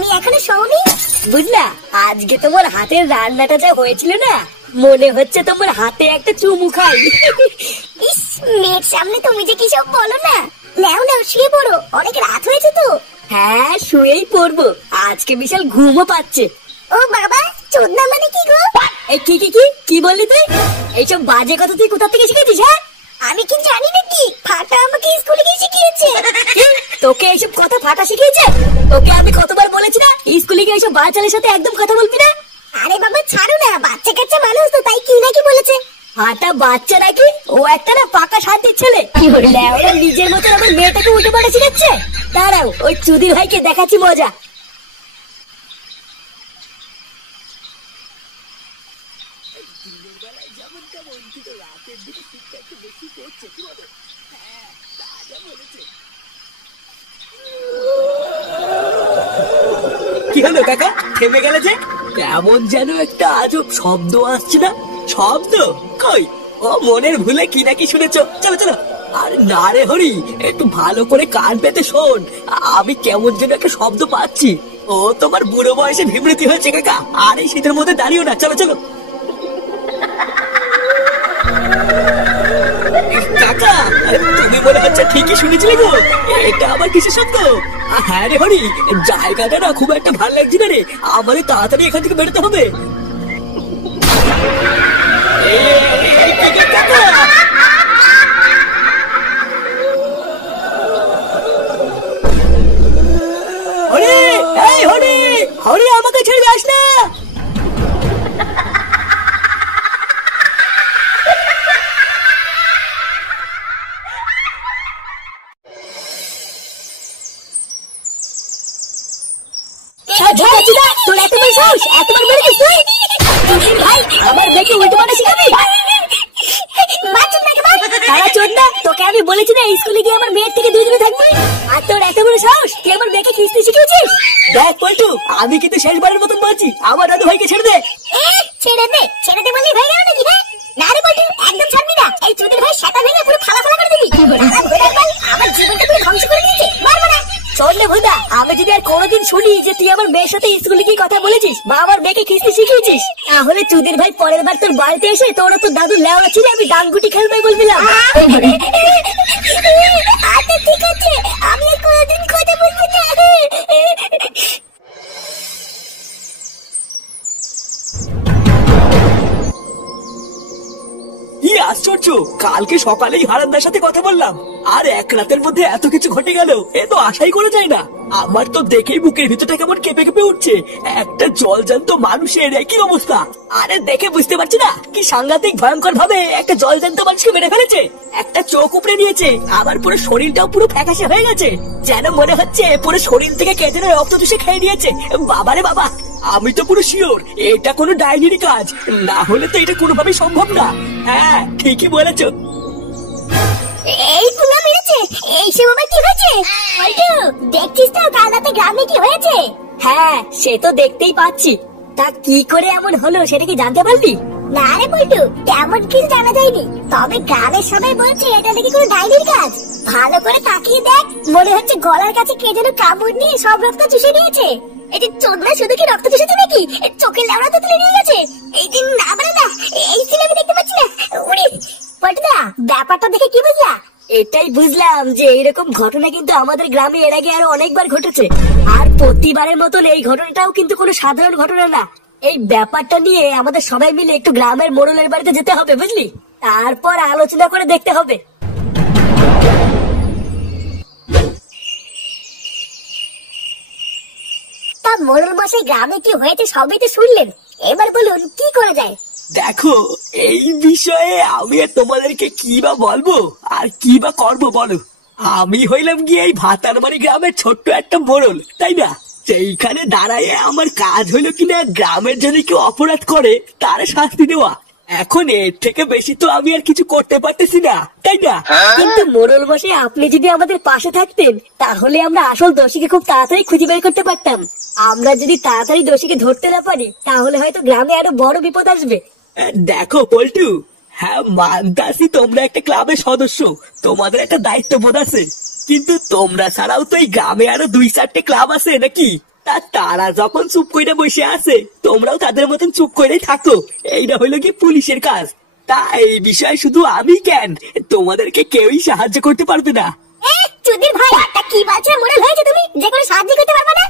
তুমি এখনো শোনি? বুঝলা, আজকে তোমার হাতের রান্নাটা যা হয়েছিল না, মনে হচ্ছে তোমার হাতে একটা চুমু খাই। ইস, মেয়ের সামনে তুমি যে কি সব বলো না। নাও নাও, শুয়ে পড়ো, অনেক রাত হয়েছে তো। হ্যাঁ, শুয়েই পড়বো, আজকে বিশাল ঘুমও পাচ্ছে। ও বাবা, চোদনা মানে কি গো? এই কি কি কি কি বললি তুই? এইসব বাজে কথা তুই কোথা থেকে শিখেছিস? হ্যাঁ, আমি কি জানি নাকি? ফাটা আমাকে স্কুলে গিয়ে শিখিয়েছে। তোকে এইসব কথা ফাটা শিখিয়েছে? তোকে আমি কতবার বলেছি না স্কুলে গিয়ে এইসব বাচ্চাদের সাথে একদম কথা বলবি না। আরে বাবা ছাড়ো না, বাচ্চা কাচ্চা মানুষ তো, তাই কি নাকি বলেছে। ফাটা বাচ্চা নাকি? ও একটা না পাকা শান্তির ছেলে। ওরা নিজের মতো আমার মেয়েটাকে উল্টো পাল্টা শিখাচ্ছে। দাঁড়াও, ওই চুদির ভাইকে দেখাচ্ছি মজা। কি হলো কাকা, থেমে গেলে যে? কেমন যেন একটা আজব শব্দ আসছে না? শব্দ কই? ও মনের ভুলে কি নাকি শুনেছ? চলো চলো। আর না রে হরি, একটু ভালো করে কান পেতে শোন, আমি কেমন যেন একটা শব্দ পাচ্ছি। ও তোমার বুড়ো বয়সে বিবৃতি হয়েছে কাকা, আর এই শীতের মধ্যে দাঁড়িয়েও না। চলো চলো কাকা, তুমি মনে হচ্ছে ঠিকই শুনেছিলে গো। এটা আবার কিসের শব্দ? হ্যাঁ রে হরি, জায়গাটা না খুব একটা ভালো লাগছে না রে, আমাদের তাড়াতাড়ি এখান থেকে বেরোতে হবে। কাকা, হরি, এই হরি, হরি আমাকে ছেড়ে যাস না। তোর এত বড় সাহস, এতবার বেড়ে গেছিস তুই? ভাই, আমার দেখে উল্টো পাল্টা শিখাবি? তোকে আমি বলেছি না স্কুলে গিয়ে আমার মেয়ের থেকে 2 দিনে থাকবি, আর তোর এত বড় সাহস, তুই আমার মেয়েকে খিস্তি শিখিয়েছিস? দেখ পল্টু, আমি কিন্তু শেষবারের মতন বলছি, আমার দাদু ভাইকে ছেড়ে দে। ছেড়ে দে? ছেড়ে দে বললি হয়ে গেল নাকি? হ্যাঁ না রে পল্টু, একদম ছাড়বি না। এই চুদির ভাই সেটা ভেঙে পুরো ফালা ফালা করে দিবি। আমার জীবনটা পুরো ধ্বংস করে দিয়েছে। মারবো না। চললে ভুদা, আমি যদি আর কোনোদিন শুনি যে তুই আমার মেয়ের সাথে স্কুলে গিয়ে কথা বলেছিস বা আমার মেয়েকে খিস্তি শিখিয়েছিস, তাহলে চুদির ভাই পরের বার তোর বাড়িতে এসে তোর তো দাদু লেওয়া ছিল আমি ডাঙ্গুটি খেলবাই বলছিলাম। আচ্ছা ঠিক আছে, আমি আর কোনোদিন কথা বলবো না। কি আশ্চর্য, কালকে সকালেই হারানদার সাথে কথা বললাম, আর এক রাতের মধ্যে এত কিছু ঘটে গেল, এ তো আশাই করা যায় না। আমার তো দেখেই বুকের ভিতরটা কেমন কেঁপে কেঁপে উঠছে। একটা জলজান্ত মানুষের একই অবস্থা। আরে দেখে বুঝতে পারছি না কি সাংঘাতিক ভয়ঙ্কর ভাবে একটা জলজান্ত মানুষকে মেরে ফেলেছে। একটা চোখ উপড়ে নিয়েছে, আবার পুরো শরীরটাও পুরো ফ্যাকাশে হয়ে গেছে, যেন মনে হচ্ছে পুরো শরীর থেকে কে যেন রক্ত চুষে খেয়ে নিয়েছে। বাবারে বাবা, আমি তো পুরো শিওর এটা কোনো ডাইনির কাজ, না হলে তো এটা কোনোভাবেই সম্ভব না। হ্যাঁ ঠিকই বলেছো। এই পুনা মেরেছে, এই সময় কি হয়েছে? দেখছিস তো কাল রাতে গ্রামে কি হয়েছে? হ্যাঁ সে তো দেখতেই পাচ্ছি। তা কি করে এমন হলো সেটা কি জানতে পারলি? না রে বল্টু, তেমন কিছু জানা যায়নি, তবে গ্রামের সবাই বলছে এটা নাকি কোনো ডাইনির কাজ। ভালো করে তাকিয়ে দেখ, মনে হচ্ছে গলার কাছে কে যেন কামড় নিয়ে সব রক্ত চুষে নিয়েছে। এই যে চোদনা শুধু কি রক্ত চুষেছে নাকি, চোখের লেওড়া তো তুলে নিয়ে গেছে। এই দিন না মানে না, এই ছিল আমি দেখতে পাচ্ছি না। ওরে পটদা, ব্যাপারটা দেখে কি বুঝলা? এটাই বুঝলাম যে এইরকম ঘটনা কিন্তু আমাদের গ্রামে এর আগে আরো অনেকবার ঘটেছে, আর প্রতিবারের মতন এই ঘটনাটাও কিন্তু কোনো সাধারণ ঘটনা না। এই ব্যাপারটা নিয়ে আমাদের সবাই মিলে একটু গ্রামের মোড়লের বাড়িতে যেতে হবে, বুঝলি? তারপর আলোচনা করে দেখতে হবে। তা মোড়ল মশাই, গ্রামে কি হয়েছে সবই তো শুনলেন, এবার বলুন কি করা যায়? দেখো, এই বিষয়ে আমি আর তোমাদেরকে কি বা বলবো আর কি বা করবো বলো। আমি হইলাম গিয়ে এই ভাতারবাড়ি গ্রামের ছোট্ট একটা মোড়ল, তাই না? সেইখানে দাঁড়ায় আমার কাজ হইলো কিনা গ্রামের যদি কেউ অপরাধ করে তার শাস্তি দেওয়া। এখন এর থেকে বেশি তো আমি আর কিছু করতে পারতেছি না, তাই না? কিন্তু মোড়ল মশাই, আপনি যদি আমাদের পাশে থাকতেন তাহলে আমরা আসল দোষীকে খুব তাড়াতাড়ি খুঁজে বের করতে পারতাম। আমরা যদি তাড়াতাড়ি দোষীকে ধরতে না পারি তাহলে হয়তো গ্রামে আরো বড় বিপদ আসবে। দেখো পল্টু, হ্যাঁ মানতাছি তোমরা একটা ক্লাবের সদস্য, তোমাদের একটা দায়িত্ববোধ আছে, কিন্তু তোমরা ছাড়াও তো এই গ্রামে আরো 2-4টে ক্লাব আছে নাকি? তা তারা যখন চুপ করে বসে আছে তোমরাও তাদের মতন চুপ করেই থাকো, এইটা হইলো কি পুলিশের কাজ। তা এই বিষয়ে শুধু আমি কেন, তোমাদেরকে কেউই সাহায্য করতে পারবে না। চুদির ভাই, তা কি বাচ্চা মোড়ল হয়েছে তুমি যে কোনো সাহায্য করতে পারবে না?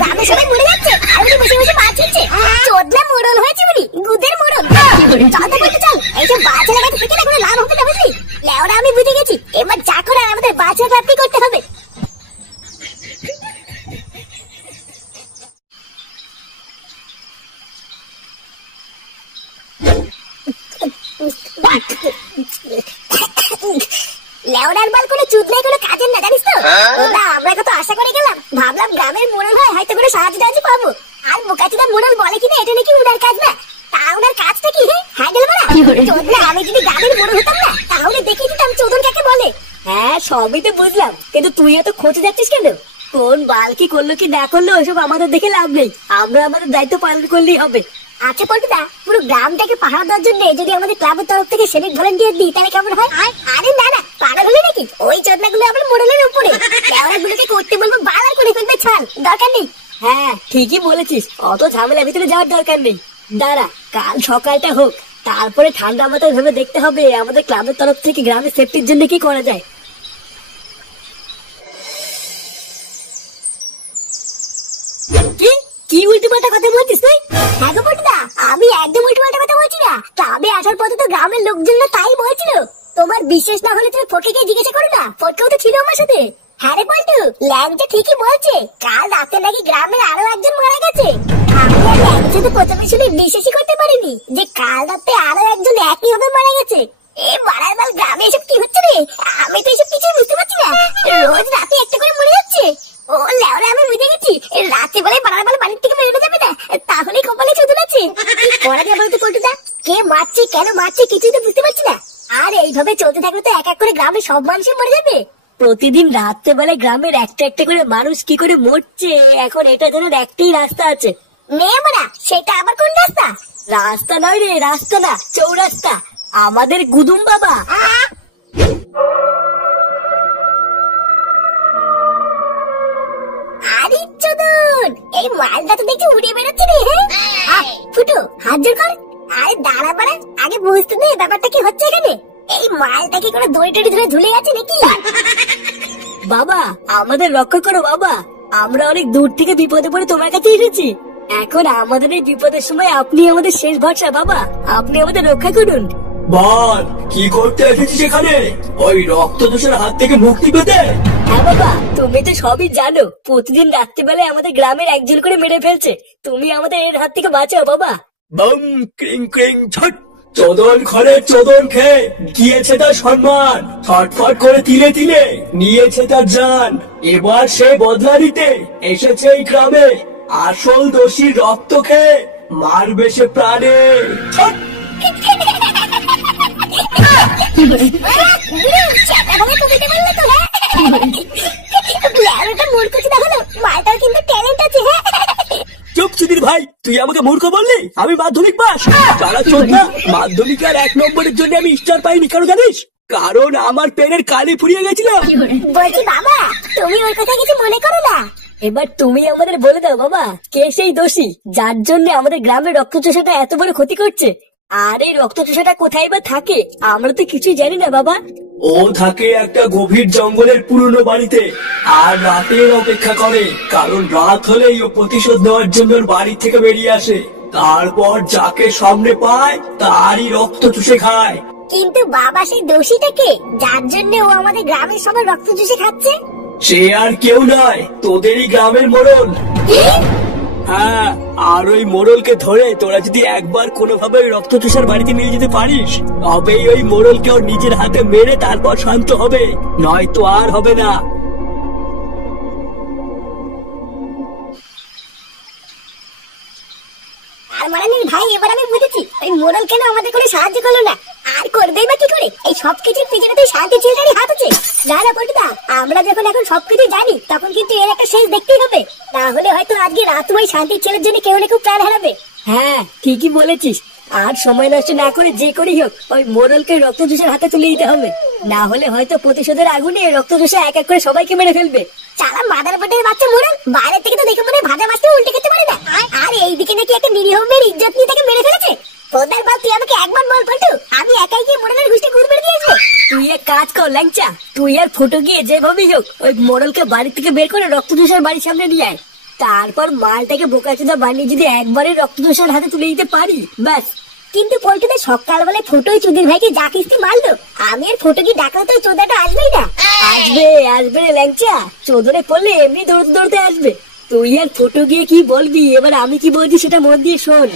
গ্রামের সবাই মরে যাচ্ছে আর উনি বসে বসে বাঁচিচ্ছে। চোদলা মোড়ল হয়েছে উনি, গুদের মোড়ল। চল তো বলতে চল, এইসব বাচ্চা লাগাতে থেকে না কোনো লাভ হবে না, বুঝলি? লেওরা আমি বুঝে গেছি, এবার যা করে আমাদের বাচ্চা প্রাপ্তি করতে হবে। লেওড়ার বাল কোনো চুদলাই কোনো কাজের না, জানিস তো? ওটা আমরা কত আশা করে গেলাম, ভাবলাম গ্রামের মোড়ল হয় হয়তো করে সাহায্য টাহায্য পাবো। আর বোকাচোদা মোড়ল বলে কিনা এটা নাকি উনার কাজ না। তা উনার কাজটা কি? হ্যান্ডেল করা? চোদনা, আমি যদি গ্রামের মোড়ল হতাম না তাহলে দেখিয়ে দিতাম চোদন কাকে বলে। হ্যাঁ সবই তো বুঝলাম, কিন্তু তুই এত খোঁজে যাচ্ছিস কেন? কোন বাল কি করলো কি না করলো ওসব আমাদের দেখে লাভ নেই, আমরা আমাদের দায়িত্ব পালন করলেই হবে। আচ্ছা পল্টুদা, পুরো গ্রামটাকে পাহারা দেওয়ার জন্য যদি আমাদের ক্লাবের তরফ থেকে সিভিক ভলেন্টিয়ার দিই তাহলে কেমন হয়? আরে না না, পাগল হলে নাকি? ওই চোদনাগুলো আমার মোড়লের উপরে, লেওড়াগুলোকে করতে বলবো বাল আর করে ফেলবে, ছাড়, দরকার নেই। হ্যাঁ ঠিকই বলেছিস, অত ঝামেলার ভিতরে যাওয়ার দরকার নেই। দাঁড়া, কাল সকালটা হোক, তারপরে ঠান্ডা মাথায় ভেবে দেখতে হবে আমাদের ক্লাবের তরফ থেকে গ্রামের সেফটির জন্য কি করা যায়। কি উল্টো পাল্টা কথা বলছিস তুই? হ্যাঁ গো পল্টুদা, আমি একদম উল্টো পাল্টা কথা বলছি না। ক্লাবে আসার পথে তো গ্রামের লোকজন তাই বলছিল। তোমার বিশ্বাস না হলে তুমি ফটকে জিজ্ঞাসা করো না, ফটকেও তো ছিল আমার সাথে। হ্যাঁ রে পল্টু, ল্যাংচা ঠিকই বলছে, কাল রাতে নাকি গ্রামের আরো একজন মারা গেছে। আমি আর ল্যাংচা তো প্রথমে শুনে বিশ্বাসই করতে পারিনি যে কাল রাতে আরো একজন একই ভাবে মারা গেছে। এ বাড়ার বাল, গ্রামে এসব কি হচ্ছে রে? আমি তো এসব কিছুই বুঝতে পারছি না, রোজ রাতে একটা করে মরে যাচ্ছে। ও লেওরা, আমি বুঝে গেছি, রাতে বেলায় বাড়ার বেলা বাড়ির থেকে বেরোতে যাবে না, তাহলেই কপালে চোদন আছে। করা যাবে বলতে পল্টুদা, কে মারছে কেন মারছে কিছুই তো বুঝতে পারছি না। আর এইভাবে চলতে থাকলে তো এক এক করে গ্রামের সব মানুষই মরে যাবে। প্রতিদিন রাত্রে বেলায় গ্রামের একটা একটা করে মানুষ কি করে মরছে, এখন এটা জানার একটাই রাস্তা আছে। নে মারা, সেটা আবার কোন রাস্তা? রাস্তা নয় রে, রাস্তা না, চৌরাস্তা, আমাদের গুদুম বাবা। আরে চোদন, এই মালটা তো দেখছি উড়ে বেরোচ্ছে রে। হ্যাঁ ফুটো, হাত জোর কর। আরে দাঁড়া বাড়া, আগে বুঝতে দে ব্যাপারটা কি হচ্ছে এখানে। এই মালটা কি কোনো দড়ি টড়ি ধরে ঝুলে গেছে নাকি? বাবা আমাদের রক্ষা করো বাবা, আমরা অনেক দূর থেকে বিপদে পড়ে তোমার কাছে এসেছি। এখন আমাদের এই বিপদের সময় আপনি আমাদের শেষ ভরসা বাবা, আপনি আমাদের রক্ষা করুন। বল, কি করতে এসেছিস এখানে? ওই রক্তদোষের হাত থেকে মুক্তি পেতে? হ্যাঁ বাবা, তুমি তো সবই জানো, প্রতিদিন রাত্রিবেলায় আমাদের গ্রামের একজন করে মেরে ফেলছে, তুমি আমাদের এর হাত থেকে বাঁচাও বাবা। বম ক্রিং ক্রিং ছট, চোদন ঘরে চোদন খেয়ে গিয়েছে তার সম্মান, ছটফট করে তিলে তিলে নিয়েছে তার জান। এবার সে বদলা নিতে এসেছে এই গ্রামে, আসল দোষীর রক্ত খেয়ে মারবে সে প্রাণে। ছট। চুপ সুধীর ভাই, তুই আমাকে মূর্খ বললি? আমি মাধ্যমিক পাস? তারা চোদ না, মাধ্যমিক আর 1 নম্বরের জন্য আমি স্টার পাইনি, কারণ জানিস? কারণ আমার পেনের কালি ফুরিয়ে গেছিল। বলছি বাবা, তুমি ওর কথা কিছু মনে করো না। এবার তুমি আমাদের বলে দাও বাবা, কে সেই দোষী যার জন্য আমাদের গ্রামের রক্তচোষাটা এত বড় ক্ষতি করছে? আর এই রক্তচোষাটা কোথায় বা থাকে আমরা তো কিছুই জানি না বাবা। ও থাকে একটা গভীর জঙ্গলের পুরনো বাড়িতে, আর রাতের অপেক্ষা করে, কারণ রাত হলেই ও প্রতিশোধ নেওয়ার জন্য ওর বাড়ি থেকে বেরিয়ে আসে। তারপর যাকে সামনে পায় তারই রক্ত চুষে খায়। কিন্তু বাবা, সেই দোষীটা কে যার জন্য ও আমাদের গ্রামের সবার রক্ত চুষে খাচ্ছে? সে আর কেউ নয়, তোদেরই গ্রামের মোড়ল। হ্যাঁ, আর ওই মোড়লকে ধরে তোরা যদি একবার কোনোভাবে ওই রক্তচোষার বাড়িতে নিয়ে যেতে পারিস, তবেই ওই মোড়লকে ওর নিজের হাতে মেরে তারপর শান্ত হবে, নয়তো আর হবে না। আর মারানির ভাই, এবার আমি বুঝেছি ওই মোড়ল কেন আমাদের কোনো সাহায্য করলো না, আর করবেই বা কি করে? এই সবকিছুর পিছনে তো শান্তি ছেলেটারই হাত আছে। জানা পল্টুদা, আমরা যখন এখন সবকিছু জানি তখন কিন্তু এর একটা শেষ দেখতেই হবে, না হলে হয়তো আজকে রাত ওই শান্তির ছেলের জন্য কেউ না কেউ প্রাণ হারাবে। হ্যাঁ ঠিকই বলেছিস, আর সময় নষ্ট না করে যে করেই হোক ওই মোড়লকে রক্তচোষার হাতে তুলে দিতে হবে। না হলে হয়তো প্রতিশোধের আগুনে রক্ত চোষে এক এক করে সবাইকে মেরে ফেলবে। চালা মাদার পেটের বাচ্চা মোড়ল, বাইরে থেকে তো দেখে মনে হয় ভাজা মাছটা উল্টে খেতে পারে না, আর এইদিকে নাকি একটা নিরীহ মেয়ের ইজ্জত নিয়ে তাকে মেরে ফেলেছে। তোদের বাপ তুই আমাকে একবার বল পল্টু, আমি একাই গিয়ে মোড়লের ঘুষটা ঘুর মেরে দিয়েছি। তুই এক কাজ কর ল্যাংচা, তুই আর ফুটো গিয়ে যেভাবেই হোক ওই মোড়লকে বাড়ি থেকে বের করে রক্ত চোষার বাড়ির সামনে নিয়ে আয়। তারপর মালটাকে বোকাচোদা বানিয়ে যদি একবারে রক্ত চোষার হাতে তুলে দিতে পারি ব্যাস। কিন্তু পল্টুদের সকালবেলায় ফটোই চুদির ভাইকে যা কিস্তি মারলো, আমি আর ফটো কি ডাকলে তো চোদাটা আসবেই না। আসবে আসবে রে ল্যাংচা, চোদরে পড়লে এমনি দৌড়তে দৌড়তে আসবে। তুই আর ফটো গিয়ে কি বলবি, এবার আমি কি বলছি সেটা মন দিয়ে শোন।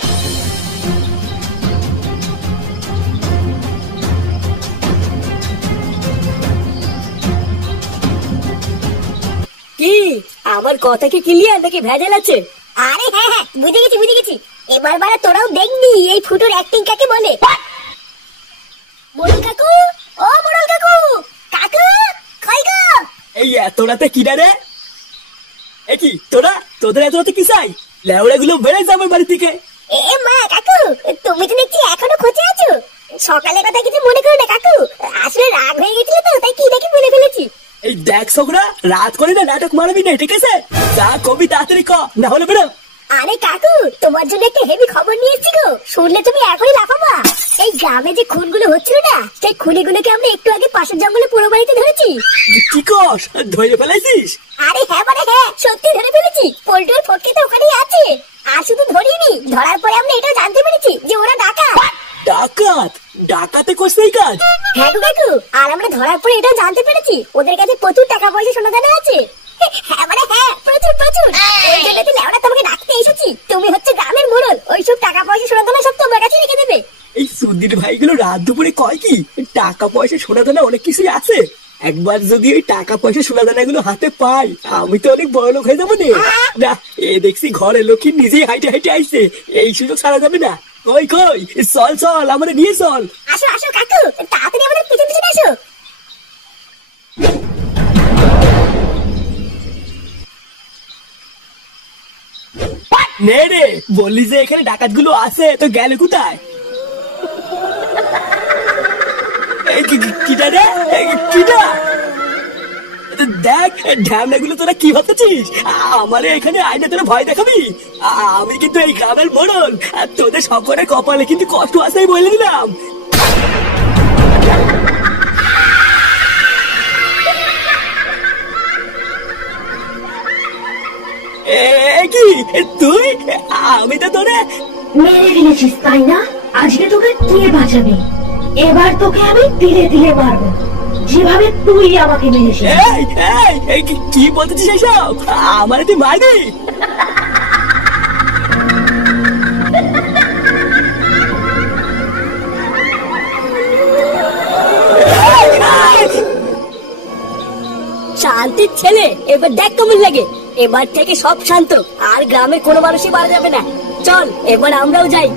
কি আমার কথা কি ক্লিয়ার নাকি ভেজাল আছে? আরে হ্যাঁ হ্যাঁ বুঝে গেছি বুঝে গেছি। এবার বারা তোরাও দেখবি এই ফুটোর অ্যাক্টিং কাকে বলে। মোড়ল কাকু, ও মোড়ল কাকু, কাকু কই গো? এই এত রাতে কি রে? এ কি তোরা, তোদের এত রাতে কি চাই? লেওড়া গুলো বেড়ে যা আমার বাড়ি থেকে। এ মা কাকু, তুমি তো দেখছি এখনো খোঁজে আছো। সকালে কথা কিছু মনে করো না কাকু, আসলে রাগ হয়ে গেছিল তো তাই কি নাকি বলে ফেলেছি। এই দেখ ছোকরা, রাত করে না নাটক মারবি না, ঠিক আছে? যা কবি তাড়াতাড়ি ক, না হলে বেরো। আরে কাকু, তোমার জন্য একটা হেভি খবর নিয়ে এসেছি গো, শুনলে তুমি এখনই লাফাবা। এই গ্রামে যে খুনগুলো হচ্ছিল না, সেই খুনিগুলোকে আমরা একটু আগে পাশের জঙ্গলে পুরো বাড়িতে ধরেছি। কি কস, ধরে ফেলাইছিস? আরে হ্যাঁ মানে হ্যাঁ, সত্যি ধরে ফেলেছি। পল্টুর ফটকে তো ওখানেই আছে। আর শুধু ধরিনি, ধরার পরে আমরা এটাও জানতে পেরেছি যে ওরা ডাকাত। ডাকাত? ডাকাতে করছে এই কাজ? হ্যাঁ গো কাকু, আর আমরা ধরার পরে এটাও জানতে পেরেছি ওদের কাছে প্রচুর টাকা পয়সা সোনা দানা আছে। হ্যাঁ মানে হ্যাঁ, প্রচুর প্রচুর। ওই জন্য তো লেওড়া তোমাকে ডাকতে এসেছি, তুমি হচ্ছে গ্রামের মোড়ল, ওইসব টাকা পয়সা সোনা দানা সব তোমার কাছে রেখে দেবে। এই সুদির ভাইগুলো রাত দুপুরে কয় কি টাকা পয়সা সোনা দানা অনেক কিছুই আছে। একবার যদি ওই টাকা পয়সা সোনা দানা গুলো হাতে পাই, আমি তো অনেক বড় লোক হয়ে যাবো না। এ দেখছি ঘরে লক্ষ্মী নিজেই হাইটে হাইটে আইছে, এই সুযোগ ছাড়া যাবে না। কই কই, চল চল আমাদের নিয়ে চল। আসো আসো কাকু, তাড়াতাড়ি আমাদের পিছন পিছন আসো। নে রে, বললি যে এখানে ডাকাত গুলো আছে, তো গেলে কোথায়? কিটা রে, কিটা? দেখ ঢ্যামনা গুলো তোরা কি ভাবতেছিস? আমার এখানে আইনে তোরা ভয় দেখাবি? আমি কিন্তু এই গ্রামের মোড়ল, আর তোদের সকলের কপালে কিন্তু কষ্ট আছে বলে দিলাম। কি তুই? আমি তো তোরে মেরে ফেলেছিস তাই না? আজকে তোকে কে বাঁচাবে? এবার তোকে আমি তিলে তিলে মারবো, যেভাবে তুই আমাকে মেরেছিস। কি বলতেছিস এসব? আমার তুই মারবি? শান্তির ছেলে, এবার দেখ কেমন লাগে। এবার থেকে সব শান্ত, আর গ্রামের কোনো মানুষই মারা যাবে না। চল এবার আমরাও যাই।